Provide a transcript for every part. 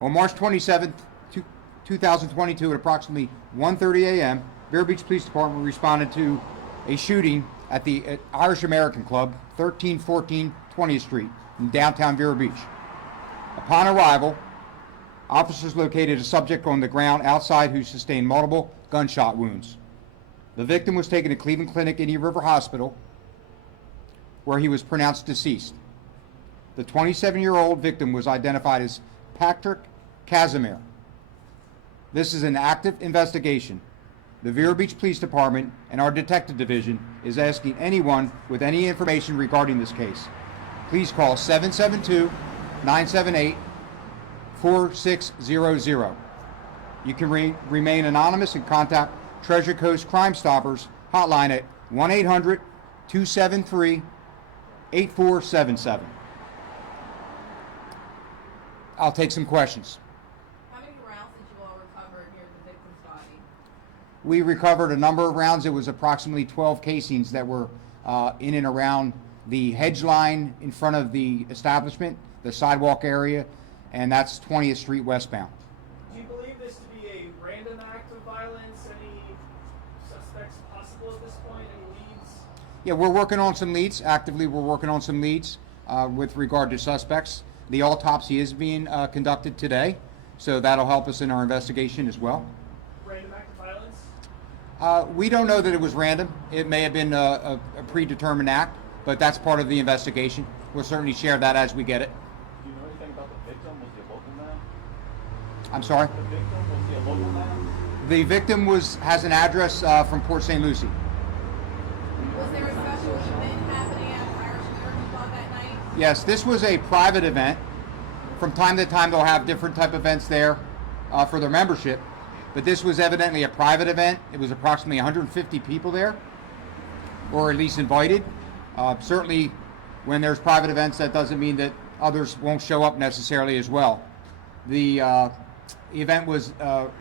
On March 27th, 2022 at approximately 1:30 a.m., Vero Beach Police Department responded to a shooting at the Irish American Club, 1314 20th Street in downtown Vero Beach. Upon arrival, officers located a subject on the ground outside who sustained multiple gunshot wounds. The victim was taken to Cleveland Clinic Indian River Hospital, where he was pronounced deceased. The 27-year-old victim was identified as Patrick Casimir. This is an active investigation. The Vero Beach Police Department and our detective division is asking anyone with any information regarding this case. Please call 772-978-4600. You can remain anonymous and contact Treasure Coast Crime Stoppers hotline at 1-800-273-8477. I'll take some questions. How many rounds did you all recover near the victim's body? We recovered a number of rounds. It was approximately 12 casings that were in and around the hedge line in front of the establishment, the sidewalk area, and that's 20th Street westbound. Do you believe this to be a random act of violence? Any suspects possible at this point? Any leads? Yeah, we're working on some leads. Actively, we're working on some leads with regard to suspects. The autopsy is being conducted today, so that'll help us in our investigation as well. Random act of violence? We don't know that it was random. It may have been a predetermined act, but that's part of the investigation. We'll certainly share that as we get it. Do you know anything about the victim? Was he a local man? I'm sorry? The victim, was he a local man? The victim has an address from Port St. Lucie. Was there a special event happening at Irish American Club that night? Yes, this was a private event. From time to time, they'll have different type events there for their membership, but this was evidently a private event. It was approximately 150 people there, or at least invited. Certainly, when there's private events, that doesn't mean that others won't show up necessarily as well. The event was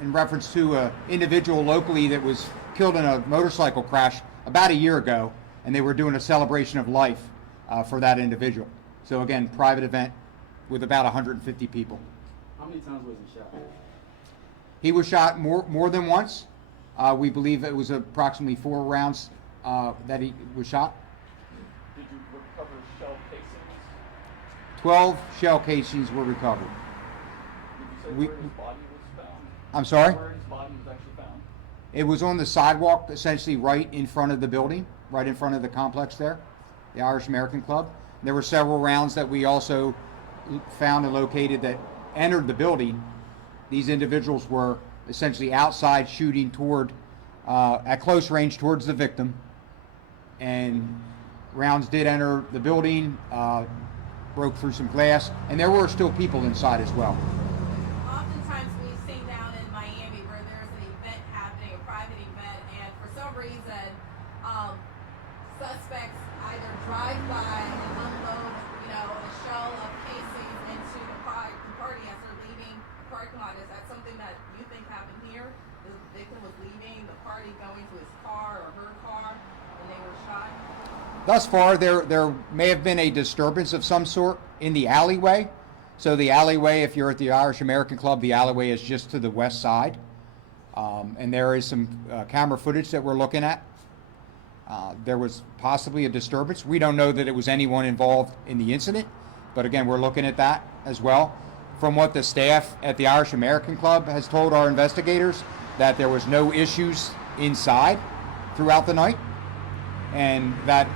in reference to an individual locally that was killed in a motorcycle crash about a year ago, and they were doing a celebration of life for that individual. So again, private event with about 150 people. How many times was he shot? He was shot more than once. We believe it was approximately 4 rounds that he was shot. Did you recover shell casings? 12 shell casings were recovered. Did you say We- where his body was found? I'm sorry? Where his body was actually found? It was on the sidewalk, essentially right in front of the building, right in front of the complex there, the Irish American Club. There were several rounds that we also found and located that entered the building. These individuals were essentially outside shooting toward, at close range towards the victim. And rounds did enter the building, broke through some glass, and there were still people inside as well. Oftentimes we've seen down in Miami where there's an event happening, a private event, and for some reason, suspects either drive by and unload, a shell of casings into the party as they're leaving the parking lot. Is that something that you think happened here? The victim was leaving the party, going to his car or her car, and they were shot? Thus far, there may have been a disturbance of some sort in the alleyway. So the alleyway, if you're at the Irish American Club, the alleyway is just to the west side. And there is some camera footage that we're looking at. There was possibly a disturbance. We don't know that it was anyone involved in the incident, but again, we're looking at that as well. From what the staff at the Irish American Club has told our investigators, that there was no issues inside throughout the night, and that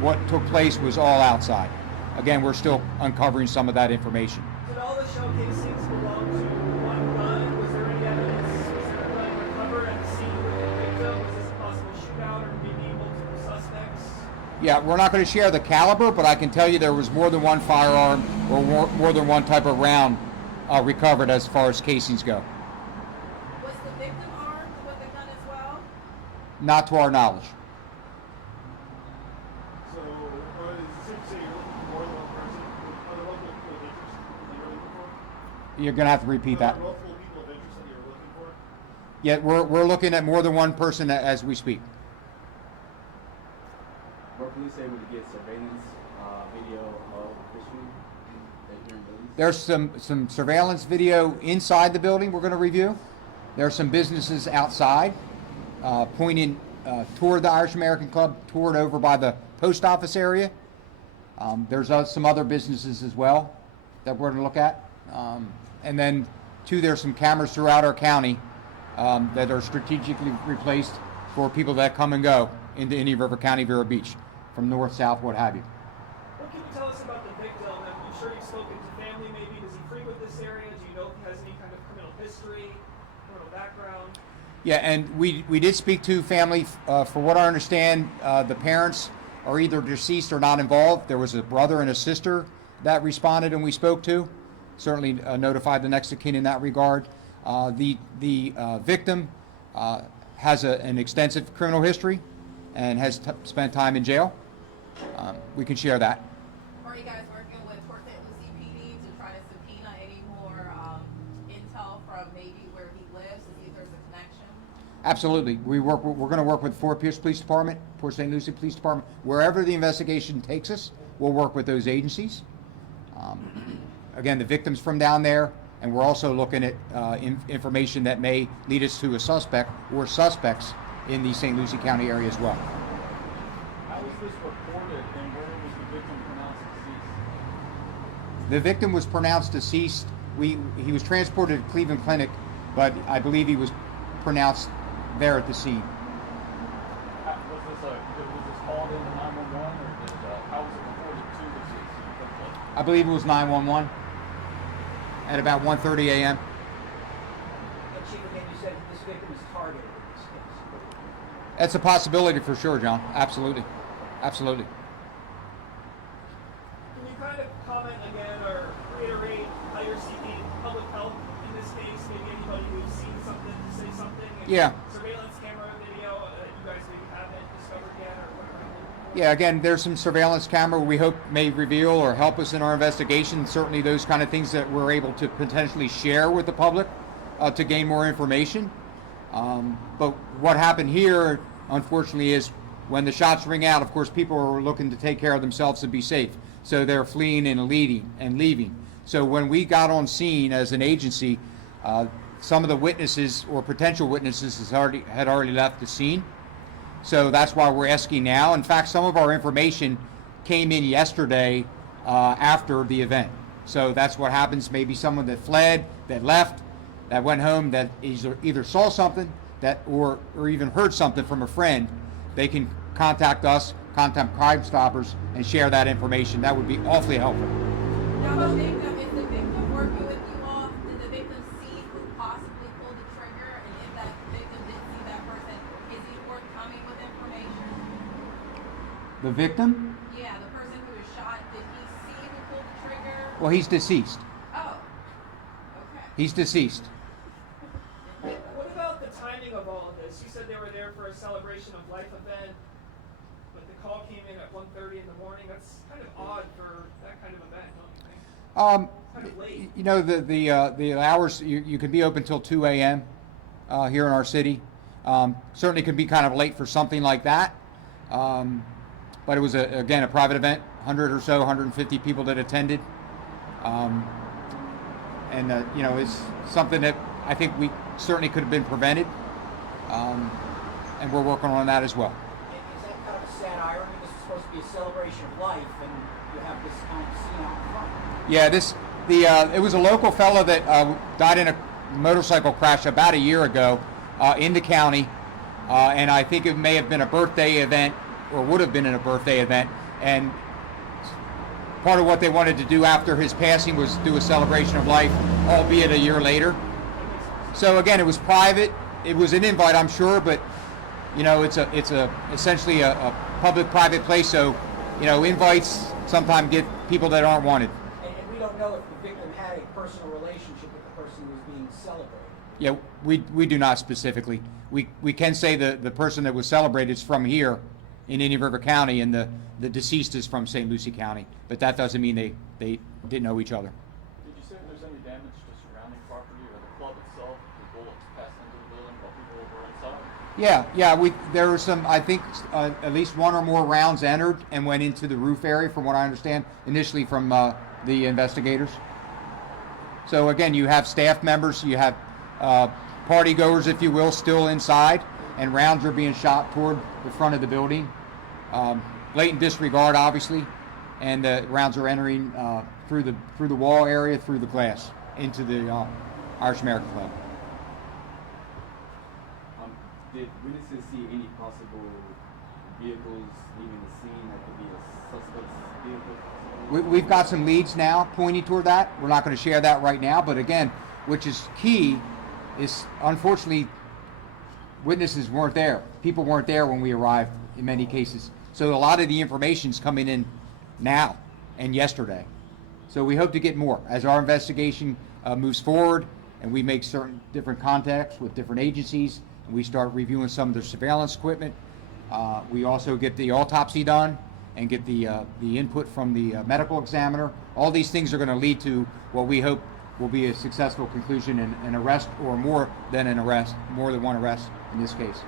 what took place was all outside. Again, we're still uncovering some of that information. Did all the shell casings belong to one gun? Was there any evidence? Was there a gun recovered at the scene with the victim? Was this a possible shootout or maybe multiple suspects? Yeah, we're not going to share the caliber, but I can tell you there was more than one firearm or more than one type of round recovered as far as casings go. Was the victim armed with a gun as well? Not to our knowledge. So, is it safe to say you're looking for more than one person? Other local people of interest that you're looking for? You're going to have to repeat that. Multiple people of interest that you're looking for? Yeah, we're looking at more than one person as we speak. Were police able to get surveillance video of the shooting that you're in Belize? There's some surveillance video inside the building we're going to review. There are some businesses outside, pointing toward the Irish American Club, toward over by the post office area. There's some other businesses as well that we're going to look at. And then, two, there's some cameras throughout our county that are strategically replaced for people that come and go into Indian River County, Vero Beach, from north, south, what have you. What can you tell us about the victim? I'm sure you've spoken to family maybe. Does he frequent this area? Do you know if he has any kind of criminal history, criminal background? Yeah, and we did speak to family. For what I understand, the parents are either deceased or not involved. There was a brother and a sister that responded and we spoke to. Certainly notified the next of kin in that regard. The victim has an extensive criminal history and has spent time in jail. We can share that. Are you guys working with Port St. Lucie PD to try to subpoena any more intel from maybe where he lives to see if there's a connection? Absolutely. We're going to work with Fort Pierce Police Department, Port St. Lucie Police Department. Wherever the investigation takes us, we'll work with those agencies. Again, the victim's from down there, and we're also looking at information that may lead us to a suspect or suspects in the St. Lucie County area as well. How was this reported, and where was the victim pronounced deceased? The victim was pronounced deceased. He was transported to Cleveland Clinic, but I believe he was pronounced there at the scene. Was this called into 911, or how was it reported to the city? I believe it was 911 at about 1:30 a.m. And Chief, again, you said this victim is targeted in this case. That's a possibility for sure, John. Absolutely. Absolutely. Can you kind of comment again or reiterate how you're seeking public help in this case? Maybe anybody who's seen something to say something? And Yeah. surveillance camera video that you guys maybe haven't discovered yet or whatever? Yeah, again, there's some surveillance camera we hope may reveal or help us in our investigation. Certainly those kind of things that we're able to potentially share with the public to gain more information. But what happened here, unfortunately, is when the shots ring out, of course, people are looking to take care of themselves and be safe. So they're fleeing and leaving. So when we got on scene as an agency, some of the witnesses or potential witnesses had already left the scene. So that's why we're asking now. In fact, some of our information came in yesterday after the event. So that's what happens. Maybe someone that fled, that left, that went home, that either saw something that or even heard something from a friend, they can contact us, contact Crime Stoppers, and share that information. That would be awfully helpful. Now, the victim, is the victim working with you all? Did the victim see who possibly pulled the trigger? And if that victim did see that person, is he forthcoming with information? The victim? Yeah, the person who was shot, did he see who pulled the trigger? Well, he's deceased. Oh, okay. He's deceased. What about the timing of all of this? You said they were there for a celebration of life event, but the call came in at 1:30 in the morning. That's kind of odd for that kind of event, don't you think? Kind of late. You know, the hours, you can be open till 2 a.m. Here in our city. Certainly can be kind of late for something like that. But it was, again, a private event, 100 or so, 150 people that attended. You know, it's something that I think we certainly could have been prevented. And we're working on that as well. Is that kind of a sad irony? This is supposed to be a celebration of life, and you have this kind of scene out front. Yeah, it was a local fella that died in a motorcycle crash about a year ago in the county, and I think it may have been a birthday event, or would have been in a birthday event, and part of what they wanted to do after his passing was do a celebration of life, albeit a year later. So again, it was private. It was an invite, I'm sure, but you know, it's essentially a public-private place. So, you know, invites sometimes get people that aren't wanted. And we don't know if the victim had a personal relationship with the person who was being celebrated. Yeah, we do not specifically. We can say the person that was celebrated is from here in Indian River County, and the deceased is from St. Lucie County, but that doesn't mean they didn't know each other. Did you say if there's any damage to surrounding property or the club itself? The bullets passed into the building while people were inside? Yeah. There were some. I think at least one or more rounds entered and went into the roof area, from what I understand, initially from the investigators. So again, you have staff members, you have party goers, if you will, still inside, and rounds are being shot toward the front of the building. Blatant disregard, obviously, and the rounds are entering through the wall area, through the glass, into the Irish American Club. Did witnesses see any possible vehicles leaving the scene that could be a suspect's vehicle? We've got some leads now pointing toward that. We're not going to share that right now, but again, which is key, is unfortunately witnesses weren't there. People weren't there when we arrived in many cases. So a lot of the information's coming in now and yesterday. So we hope to get more as our investigation moves forward and we make certain different contacts with different agencies and we start reviewing some of their surveillance equipment. We also get the autopsy done and get the input from the medical examiner. All these things are going to lead to what we hope will be a successful conclusion and an arrest, or more than an arrest, more than one arrest in this case.